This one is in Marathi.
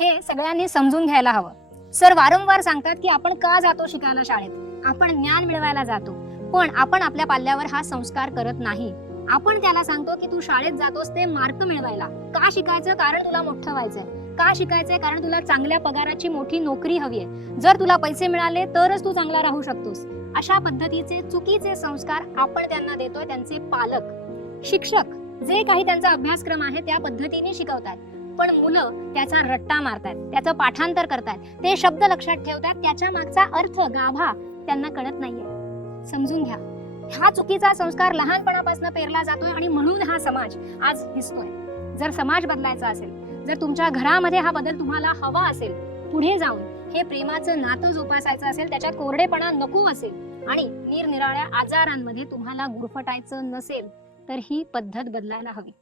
हे सगळ्यांनी समजून घ्यायला हवं. सर वारंवार सांगतात की आपण का जातो शिकायला शाळेत, आपण ज्ञान मिळवायला जातो, पण आपण आपल्या पाल्यावर हा संस्कार करत नाही. आपण त्याला सांगतो की तू शाळेत जातोस ते मार्क मिळवायला. का शिकायचं? कारण तुला मोठं व्हायचंय. का शिकायचंय? कारण तुला चांगल्या पगाराची मोठी नोकरी हवी आहे. जर तुला पैसे मिळाले तरच तू चांगला राहू शकतोस. अशा पद्धतीचे चुकीचे संस्कार आपण त्यांना देतोय. त्यांचे पालक, शिक्षक जे काही त्यांचा अभ्यासक्रम आहे त्या पद्धतीने शिकवतात, पण मुलं त्याचा रट्टा मारतात, त्याचं पाठांतर करतात, ते शब्द लक्षात ठेवतात, त्याच्या मागचा अर्थ, गाभा त्यांना कळत नाहीये. समजून घ्या, हा चुकीचा संस्कार लहानपणापासून पेरला जातोय आणि म्हणून हा समाज आज दिसतोय. जर समाज बदलायचा असेल, जर तुमच्या घरामध्ये हा बदल तुम्हाला हवा असेल, पुढे जाऊन हे प्रेमाचं नातं जोपासायचं असेल, त्याच्यात कोरडेपणा नको असेल आणि निरनिराळ्या आजारांमध्ये तुम्हाला गुरफटायचं नसेल, तर ही पद्धत बदलायला हवी.